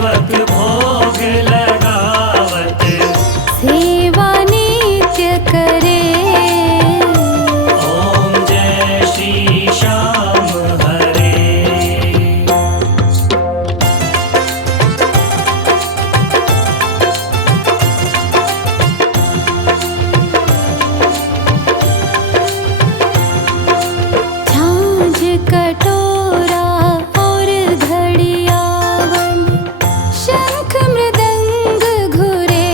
सेवक भोग लगावत सेवा नित्य करे। ओम जय श्री श्याम हरे। झांझ कटोरा और घड़ियावन, शंख मृदंग घुरे।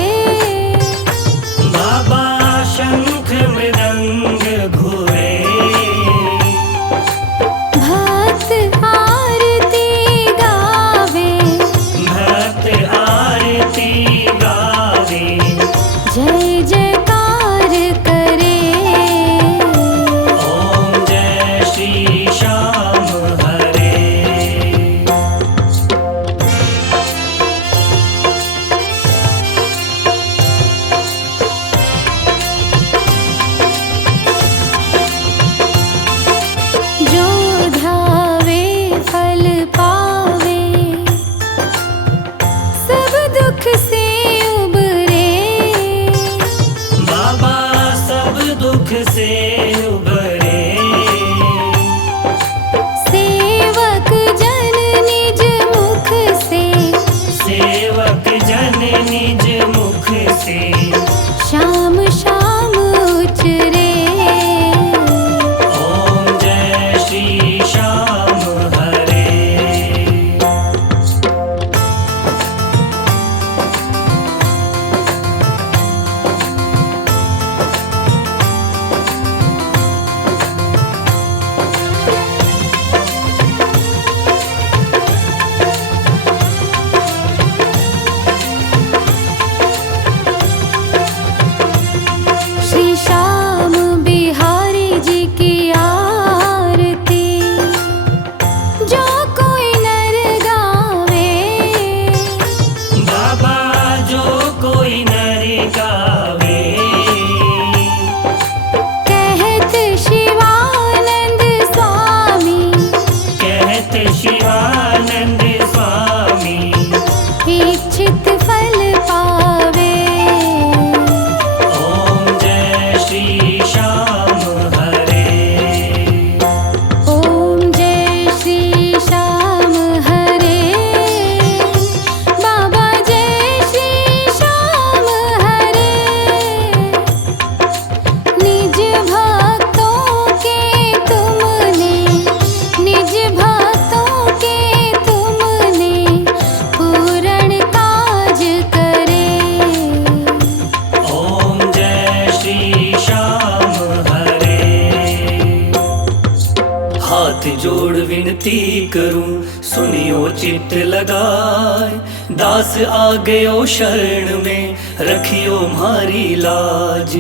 बाबा शंख मृदंग घुरे। भक्त आरती गावे, भक्त आरती गावे। जय जयकार करे। ओम जय श्री श्याम हरे। जो ध्यावे फल पावे, सब दुख से उबरे। बाबा सब दुख से उबरे। सेवक जन निज मुख से, सेवक जन निज मुख से शाम शाम उचरे। ओम जय श्री श्याम हरे। श्री श्याम बिहारी जी की आरती, जो कोई नर गावे। बाबा जो कोई नर गावे। कहत शिवानंद स्वामी, कहत शिवानंद स्वामी इच्छित फल पावे। ओम जय श्री श्याम हरे। ओम जय श्री श्याम हरे। बाबा जय श्री श्याम हरे। निज भक्तों के तुमने, निज भक्तों के तुमने पूर्ण काज करे। ओम जय श्री श्याम हरे। हाथ जोड़ विनती करूं सुनियो चित्त लगाए। दास आ गयो शरण में रखियो म्हारी लाज।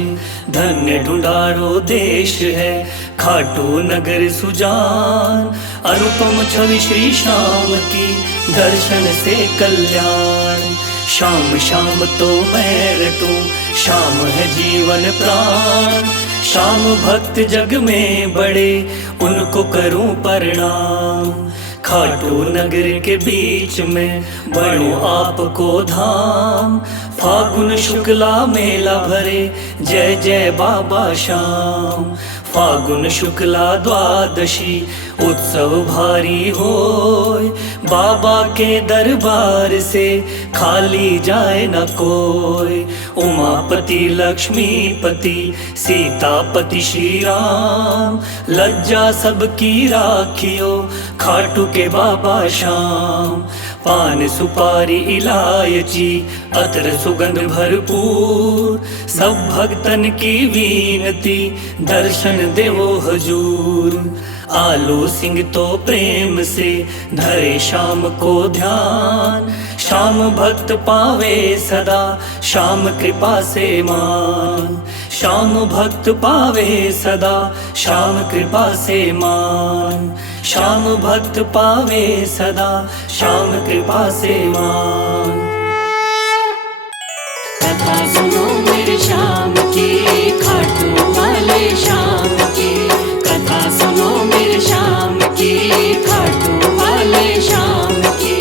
धन्य ढूंढारो देश है खाटू नगर सुजान। अनुपम छवि श्री श्याम की दर्शन से कल्याण। शाम शाम तो मैं रटूं शाम है जीवन प्राण। शाम भक्त जग में बड़े उनको करूं प्रणाम। खाटू नगर के बीच में बनो आपको धाम। फागुन शुक्ला मेला भरे जय जय बाबा श्याम। फागुन शुक्ला द्वादशी उत्सव भारी होय। बाबा के दरबार से खाली जाए न कोई। उमापति लक्ष्मीपति सीतापति श्री राम। लज्जा सबकी राखियो खाटू के बाबा श्याम। पान सुपारी इलायची अतर सुगंध भरपूर। सब भक्तन की विनती दर्शन देवो हजूर। आलू सिंह तो प्रेम से धरे शाम को ध्यान। श्याम भक्त पावे सदा श्याम कृपा से मान। श्याम भक्त पावे सदा श्याम कृपा से मान। श्याम भक्त पावे सदा श्याम कृपा से मान। कथा सुनो मेरे श्याम की खाटू वाले श्याम की। कथा सुनो मेरे श्याम की खाटू वाले श्याम की।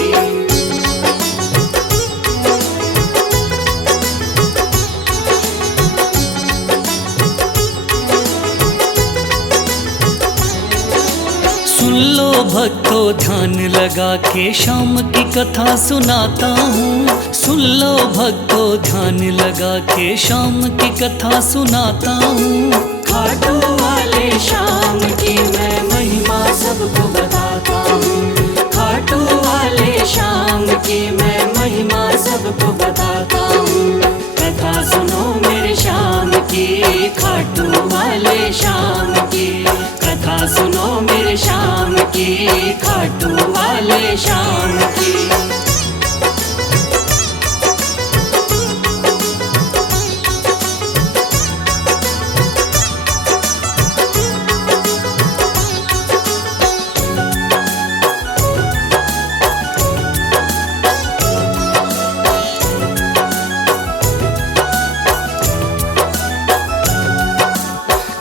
भक्तों ध्यान लगा के श्याम की कथा सुनाता हूँ। सुन लो भक्तों ध्यान लगा के श्याम की कथा सुनाता हूँ। खाटू वाले श्याम की मैं महिमा सबको बताता हूँ। खाटू वाले श्याम की मैं महिमा सबको बताता हूँ। कथा सुनो मेरे श्याम की, खाटू वाले श्याम की। कथा सुनो मेरे श्याम की, खाटू वाले श्याम की।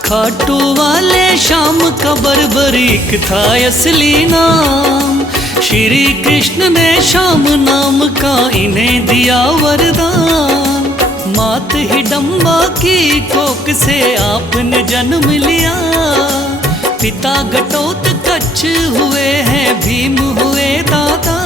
खाटू वाले श्याम का बर्बरीक था असली नाम। श्री कृष्ण ने श्याम नाम का इन्हें दिया वरदान। मात हिडम्बा की कोख से आपने जन्म लिया। पिता घटोत्कच हुए हैं, भीम हुए दादा।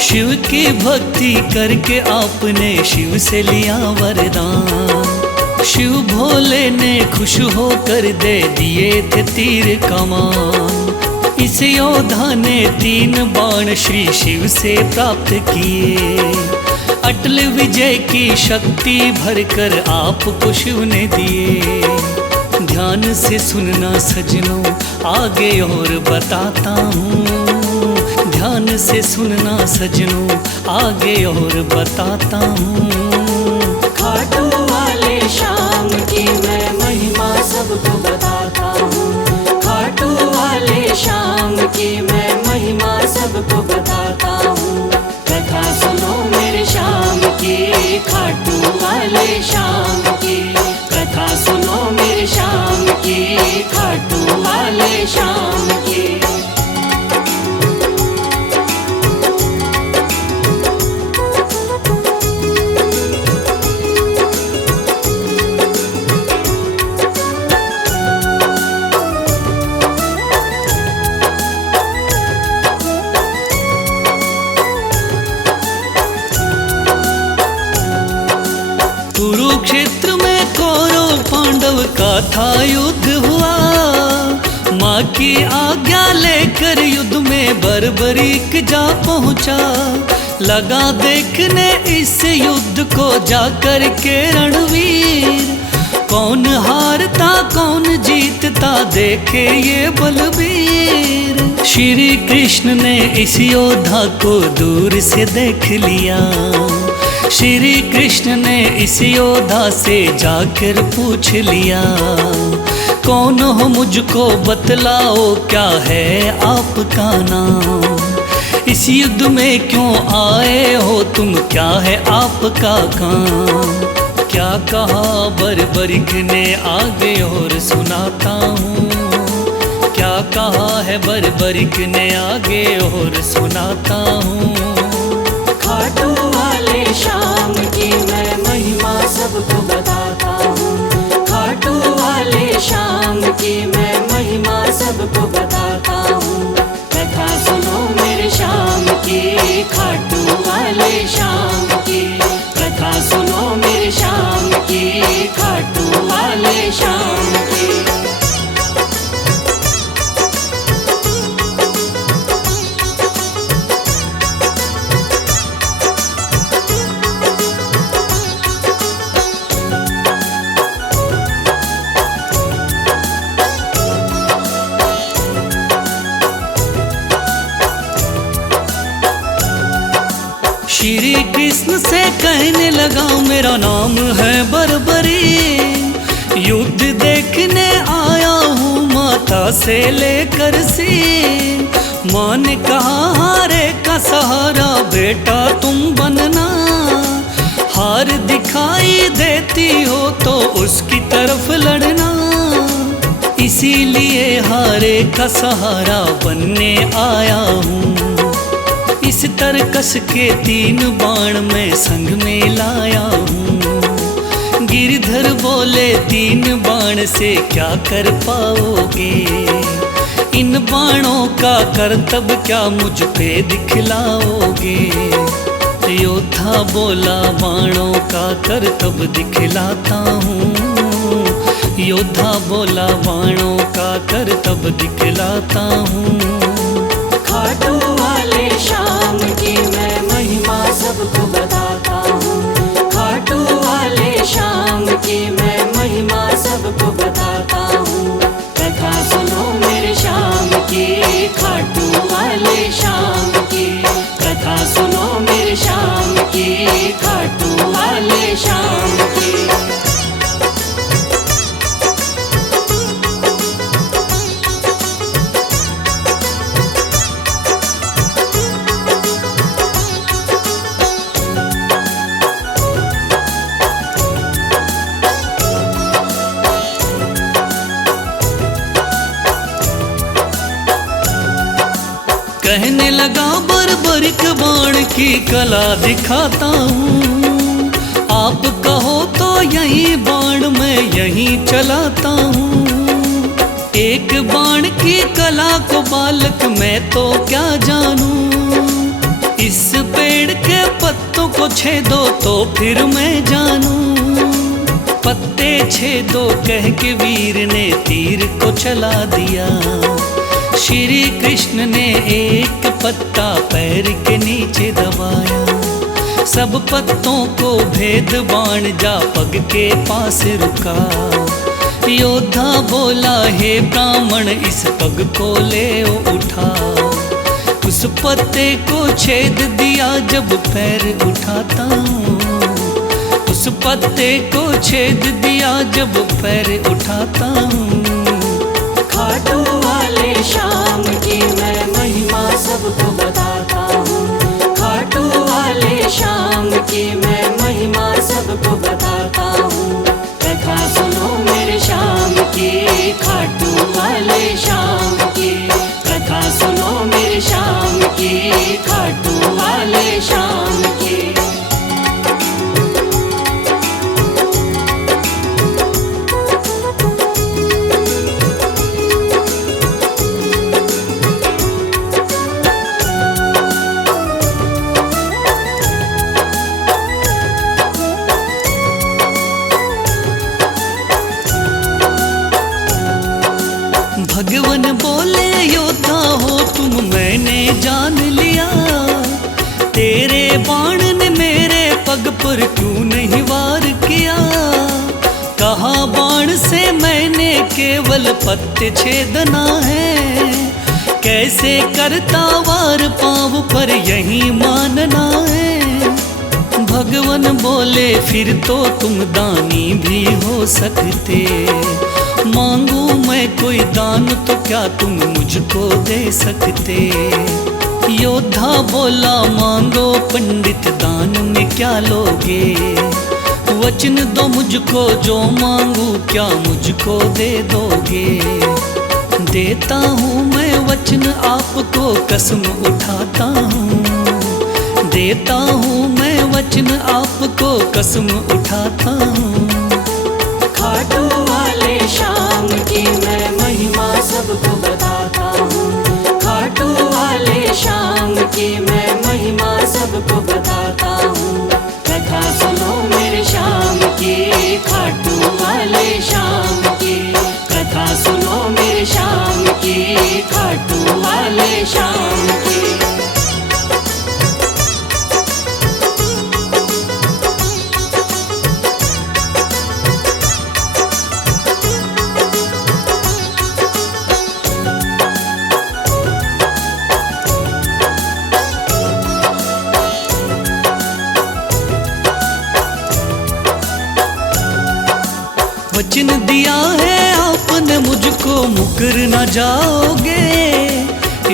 शिव की भक्ति करके आपने शिव से लिया वरदान। शिव भोले ने खुश होकर दे दिए थे तीर कमान। इस योद्धा ने 3 बाण श्री शिव से प्राप्त किए। अटल विजय की शक्ति भरकर आपको शिव ने दिए। ध्यान से सुनना सजनों, आगे और बताता हूँ। ध्यान से सुनना सजनों, आगे और बताता हूँ। खाटू वाले श्याम की मैं महिमा सबको बताता हूँ। खाटू वाले श्याम की मैं महिमा सबको बताता हूँ। कथा सुनो मेरे श्याम की, खाटू वाले श्याम की। कथा सुनो मेरे श्याम की, खाटू वाले श्याम की। कुरुक्षेत्र में कौरव पांडव का था युद्ध हुआ। माँ की आज्ञा लेकर युद्ध में बर्बरीक जा पहुँचा। लगा देखने इस युद्ध को जाकर के रणवीर। कौन हारता कौन जीतता देखे ये बलबीर। श्री कृष्ण ने इस योद्धा को दूर से देख लिया। श्री कृष्ण ने इस योद्धा से जाकर पूछ लिया। कौन हो मुझको बतलाओ, क्या है आपका नाम। इस युद्ध में क्यों आए हो तुम, क्या है आपका काम। क्या कहा बर्बरीक ने आगे और सुनाता हूँ। क्या कहा है बर्बरीक ने आगे और सुनाता हूँ। खाटू वाले श्याम की मैं महिमा सबको बताता हूँ। खाटू वाले श्याम की मैं महिमा सबको बताता हूँ। कथा सुनो मेरे श्याम की, खाटू वाले श्याम की। कथा सुनो मेरे श्याम की, खाटू वाले श्याम की। श्री कृष्ण से कहने लगा मेरा नाम है बर्बरी। युद्ध देखने आया हूँ माता से लेकर सीन। माँ ने कहा हारे का सहारा बेटा तुम बनना। हार दिखाई देती हो तो उसकी तरफ लड़ना। इसीलिए हारे का सहारा बनने आया हूँ। इस तरकस के 3 बाण मैं संग में लाया हूँ। गिरधर बोले 3 बाण से क्या कर पाओगे। इन बाणों का करतब क्या मुझ पे दिखलाओगे? योद्धा बोला बाणों का करतब दिखलाता हूँ। योद्धा बोला बाणों का करतब दिखलाता हूँ। खाटू वाले शाम की मैं महिमा सबको बताता हूँ। खाटू वाले शाम की मैं महिमा सबको बताता हूँ। कथा सुनो मेरे शाम की, खाटू वाले शाम की। कथा सुनो मेरे शाम की, खाटू वाले शाम की। कहने लगा बर्बरिक बाण की कला दिखाता हूँ। आप कहो तो यही बाण मैं यहीं चलाता हूँ। एक बाण की कला को बालक मैं तो क्या जानूं। इस पेड़ के पत्तों को छेदो तो फिर मैं जानूं। पत्ते छेदो कह के वीर ने तीर को चला दिया। श्री कृष्ण ने एक पत्ता पैर के नीचे दबाया। सब पत्तों को भेद बाण जा पग के पास रुका। योद्धा बोला हे ब्राह्मण इस पग को ले उठा। उस पत्ते को छेद दिया जब पैर उठाता हूँ। उस पत्ते को छेद दिया जब पैर उठाता हूँ। खाटू वाले शाम की मैं महिमा सबको बताता हूँ। खाटू वाले शाम की मैं महिमा सबको बताता हूँ। कथा सुनो मेरे शाम की, खाटू वाले शाम की। कथा सुनो मेरे शाम की, खाटू वाले शाम की। भगवान बोले योद्धा हो तुम मैंने जान लिया। तेरे बाण ने मेरे पग पर क्यों नहीं वार किया। कहा बाण से मैंने केवल पत्ते छेदना है। कैसे करता वार पाँव पर यही मानना है। भगवान बोले फिर तो तुम दानी भी हो सकते। मांगू मैं कोई दान तो क्या तुम मुझको दे सकते। योद्धा बोला मांगो पंडित दान में क्या लोगे। वचन दो मुझको जो मांगू क्या मुझको दे दोगे। देता हूँ मैं वचन आपको कसम उठाता हूँ। देता हूँ मैं वचन आपको कसम उठाता हूँ। खाटू वाले शाम की मैं महिमा सबको बताता हूँ। खाटू वाले शाम की मैं महिमा सबको बताता हूँ। कथा सुनो मेरे शाम की, खाटू वाले शाम की। कथा सुनो मेरे शाम की, खाटू वाले शाम की। वचन दिया है आपने मुझको मुकर न जाओगे।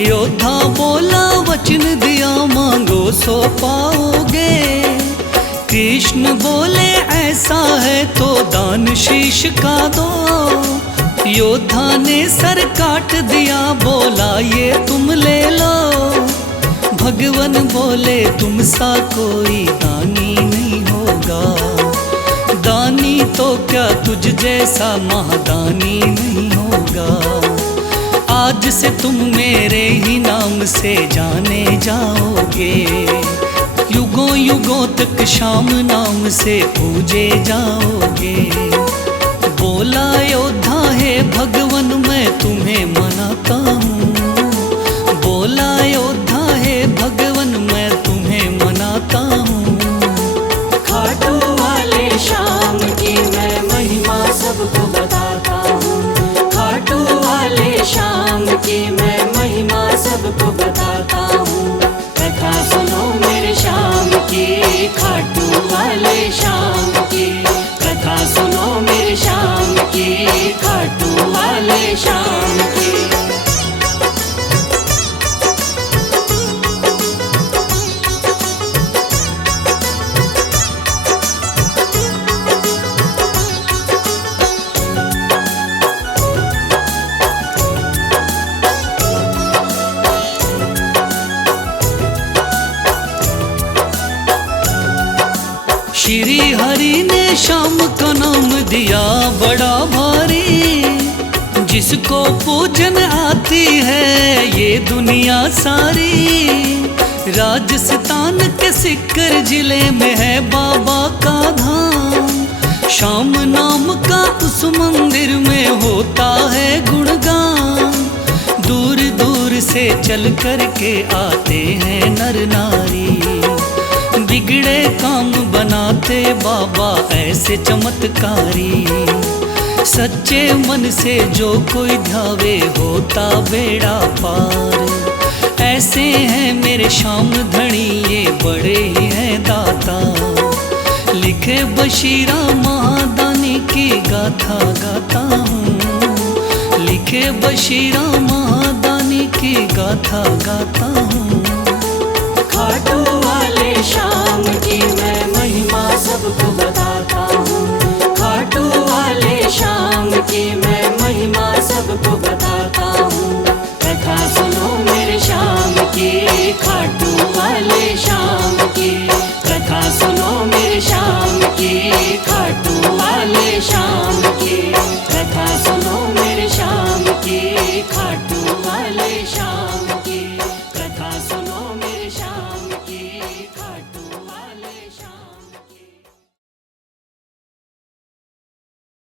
योद्धा बोला वचन दिया मांगो सो पाओगे। कृष्ण बोले ऐसा है तो दान शीश का दो। योद्धा ने सर काट दिया बोला ये तुम ले लो। भगवान बोले तुम सा कोई दानी नहीं होगा। तो क्या तुझ जैसा महादानी नहीं होगा। आज से तुम मेरे ही नाम से जाने जाओगे, युगों युगों तक श्याम नाम से पूजे जाओगे। बोला योद्धा है भगवन मैं तुम्हें मनाता हूँ, बोला योद्धा है भगवन मैं तुम्हें मनाता हूँ। खाटू वाले श्याम की मैं महिमा सबको बताता हूँ, खाटू वाले श्याम की मैं महिमा सबको बताता हूँ। कथा सुनो मेरे श्याम की, खाटू वाले श्याम की, कथा सुनो मेरे श्याम की, खाटू वाले श्याम की। श्री हरि ने श्याम का नाम दिया बड़ा भारी, जिसको पूजन आती है ये दुनिया सारी। राजस्थान के सिक्कर जिले में है बाबा का धाम, श्याम नाम का उस मंदिर में होता है गुणगान। दूर दूर से चल कर के आते हैं नर नारी, बिगड़े काम बनाते बाबा ऐसे चमत्कारी। सच्चे मन से जो कोई ध्यावे होता बेड़ा पार। ऐसे हैं मेरे श्याम धनी ये बड़े ही हैं दाता, लिखे बशीरा महादानी की गाथा गाता हूँ, लिखे बशीरा महादानी की गाथा गाता हूँ। खाटू वाले श्याम की मैं महिमा सबको बताता हूँ, खाटू वाले श्याम की मैं महिमा सबको बताता हूँ। कथा सुनो मेरे श्याम की, खाटू वाले श्याम की, कथा सुनो मेरे श्याम की, खाटू वाले श्याम